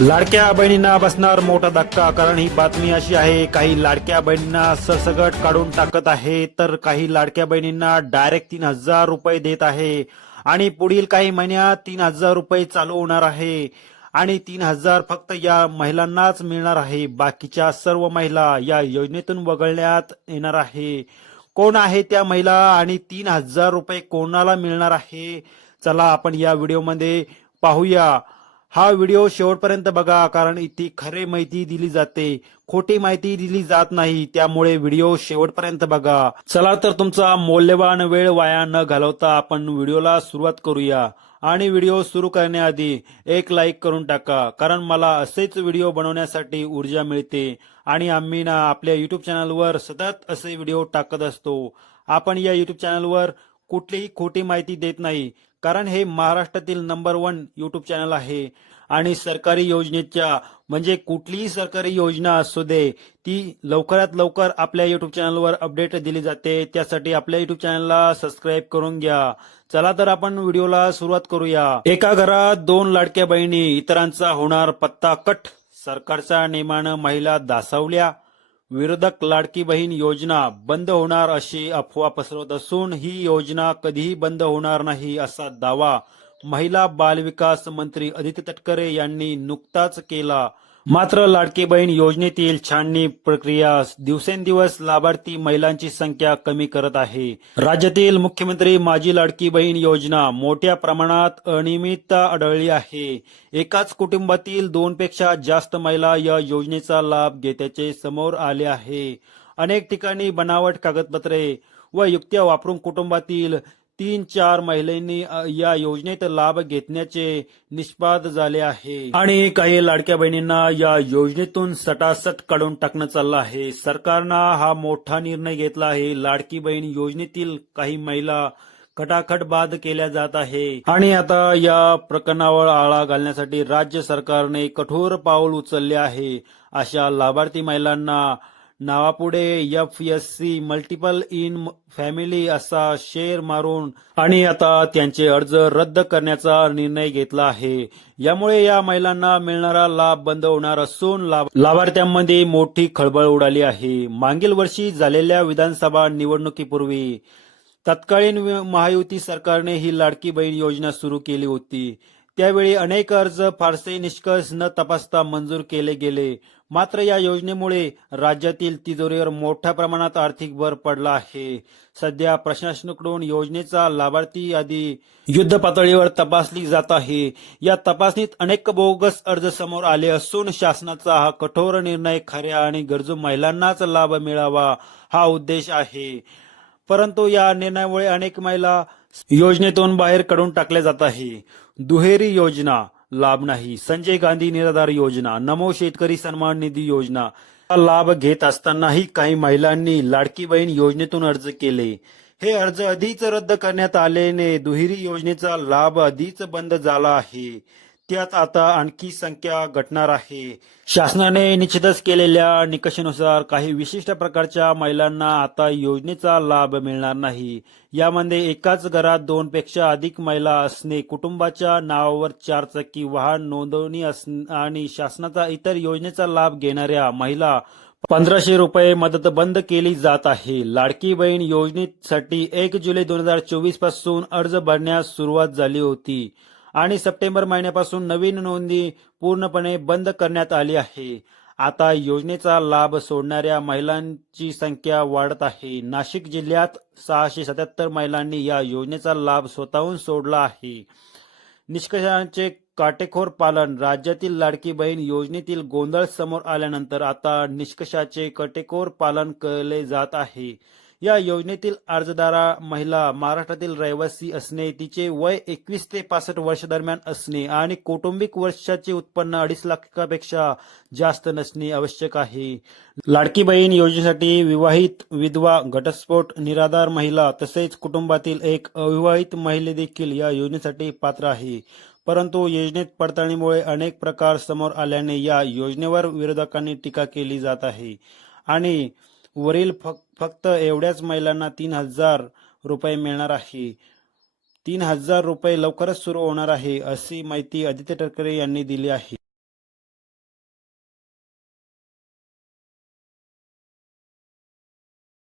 लाडक्या बहिणींना बसणार मोठा धक्का. कारण ही बातमी अशी आहे काही लाडक्या बहिणींना सरसगट काढून टाकत आहे तर काही लाडक्या बहिणींना डायरेक्ट तीन हजार रुपये देत आहे. आणि पुढील काही महिन्यात तीन हजार रुपये चालू होणार आहे. आणि तीन हजार फक्त या महिलांनाच मिळणार आहे. बाकीच्या सर्व महिला या योजनेतून वगळण्यात येणार आहे. कोण आहे त्या महिला आणि तीन हजार रुपये कोणाला मिळणार आहे? चला आपण या व्हिडिओमध्ये पाहूया. हा व्हिडिओ शेवटपर्यंत बघा कारण इथे खरे माहिती दिली जाते. खोटी माहिती दिली जात नाही त्यामुळे व्हिडिओ शेवटपर्यंत बघा. चला तर तुमचा मौल्यवान वेळ वाया न घालवता आपण व्हिडिओला सुरुवात करूया. आणि व्हिडिओ सुरू करण्याआधी एक लाईक करून टाका कारण मला असेच व्हिडिओ बनवण्यासाठी ऊर्जा मिळते. आणि आम्ही ना आपल्या युट्यूब चॅनलवर सतत असे व्हिडिओ टाकत असतो. आपण या युट्यूब चॅनलवर कुठलीही खोटी माहिती देत नाही कारण हे महाराष्ट्रातील नंबर वन युट्यूब चॅनल आहे. आणि सरकारी योजनेच्या म्हणजे कुठलीही सरकारी योजना असू दे ती लवकरात लवकर आपल्या युट्यूब चॅनलवर अपडेट दिली जाते. त्यासाठी आपल्या युट्यूब चॅनलला सबस्क्राईब करून घ्या. चला तर आपण व्हिडिओला सुरुवात करूया. एका घरात दोन लाडक्या बहिणी इतरांचा होणार पत्ता कट. सरकारच्या नियमानं महिला दासवल्या. विरोधक लाडकी बहीण योजना बंद होणार अशी अफवा पसरवत असून ही योजना कधीही बंद होणार नाही असा दावा महिला बालविकास मंत्री अदिती तटकरे यांनी नुकताच केला. मात्र लाडकी बहीण योजनेतील छाननी प्रक्रिया दिवसेंदिवस लाभार्थी महिलांची संख्या कमी करत आहे. राज्यातील मुख्यमंत्री माझी लाडकी बहीण योजना मोठ्या प्रमाणात अनियमितता आढळली आहे. एकाच कुटुंबातील दोनपेक्षा जास्त महिला या योजनेचा लाभ घेत्याचे समोर आले आहे. अनेक ठिकाणी बनावट कागदपत्रे व युक्त्या वापरून कुटुंबातील तीन चार महिलांनी या योजनेत लाभ घेतण्याचे निष्पाद झाले आहे. आणि काही लाडक्या बहिणींना या योजनेतून सटासट काढून टाकणं चाललं आहे. सरकारनं हा मोठा निर्णय घेतला आहे. लाडकी बहीण योजनेतील काही महिला खटाखट बाद केल्या जात आहे. आणि आता या प्रकरणावर आळा घालण्यासाठी राज्य सरकारने कठोर पाऊल उचलले आहे. अशा लाभार्थी महिलांना नावापुढे F S C multiple in family असा शेर मारून आणि आता त्यांचे अर्ज रद्द करण्याचा निर्णय घेतला आहे. यामुळे या महिलांना मिळणारा लाभ बंद होणार असून लाभार्थ्यांमध्ये मोठी खळबळ उडाली आहे. मागील वर्षी झालेल्या विधानसभा निवडणुकीपूर्वी तत्कालीन महायुती सरकारने ही लाडकी बहीण योजना सुरू केली होती. त्यावेळी अनेक अर्ज फारसे निष्कर्ष न तपासता मंजूर केले गेले. मात्र या योजनेमुळे राज्यातील तिजोरीवर मोठ्या प्रमाणात आर्थिक भर पडला आहे. सध्या प्रशासनाकडून योजनेचा लाभार्थी यादी युद्ध पातळीवर तपासली जात आहे. या तपासणीत अनेक बोगस अर्ज समोर आले असून शासनाचा हा कठोर निर्णय खऱ्या आणि गरजू महिलांनाच लाभ मिळावा हा उद्देश आहे. परंतु या निर्णयामुळे अनेक महिला योजनेतून बाहेर काढून टाकले जात आहे. दुहेरी योजना लाभ नाही. संजय गांधी निराधार योजना नमो शेतकरी सन्मान निधी योजना. लाभ घेत असतानाही काही महिलांनी लाडकी बहीण योजनेतून अर्ज केले. हे अर्ज आधीच रद्द करण्यात आल्याने दुहेरी योजनेचा लाभ आधीच बंद झाला आहे. त्यात आता आणखी संख्या घटणार आहे. शासनाने निश्चितच केलेल्या निकषानुसार काही विशिष्ट प्रकारच्या महिलांना आता योजनेचा लाभ मिळणार नाही. यामध्ये एकाच घरात दोन पेक्षा अधिक महिला असणे कुटुंबाच्या नावावर चारचाकी वाहन नोंदवणी आणि शासनाचा इतर योजनेचा लाभ घेणाऱ्या महिला पंधराशे रुपये मदत बंद केली जात आहे. लाडकी बहीण योजनेसाठी एक जुलै दोन हजार चोवीसपासून अर्ज भरण्यास सुरुवात झाली होती. आणि सप्टेंबर महिन्यापासून नवीन नोंदणी पूर्णपणे बंद करण्यात आली आहे. आता योजनेचा लाभ सोडणाऱ्या महिलांची संख्या वाढत आहे. नाशिक जिल्ह्यात सहाशे सत्याहत्तर महिलांनी या योजनेचा लाभ स्वतःहून सोडला आहे. निष्कषांचे काटेकोर पालन राज्यातील लाडकी बहीण योजनेतील गोंधळ समोर आल्यानंतर आता निष्कषाचे काटेकोर पालन केले जात आहे. या योजनेतील अर्जदारा महिला महाराष्ट्रातील रहिवासी असणे तिचे वय एकवीस ते पासष्ट वर्ष दरम्यान असणे आणि कौटुंबिक वर्षाचे उत्पन्न अडीच लाखापेक्षा जास्त नसणे आवश्यक आहे. लाडकी बहीण योजनेसाठी विवाहित विधवा घटस्फोट निराधार महिला तसेच कुटुंबातील एक अविवाहित महिले देखील या योजनेसाठी पात्र आहे. परंतु योजनेत पडताळणीमुळे अनेक प्रकार समोर आल्याने या योजनेवर विरोधकांनी टीका केली जात आहे. आणि वरील फक- फक्त एवढ्याच महिलांना तीन हजार रुपये मिळणार आहे. तीन हजार रुपये लवकरच सुरू होणार आहे अशी माहिती आदित्य तटकरे यांनी दिली आहे.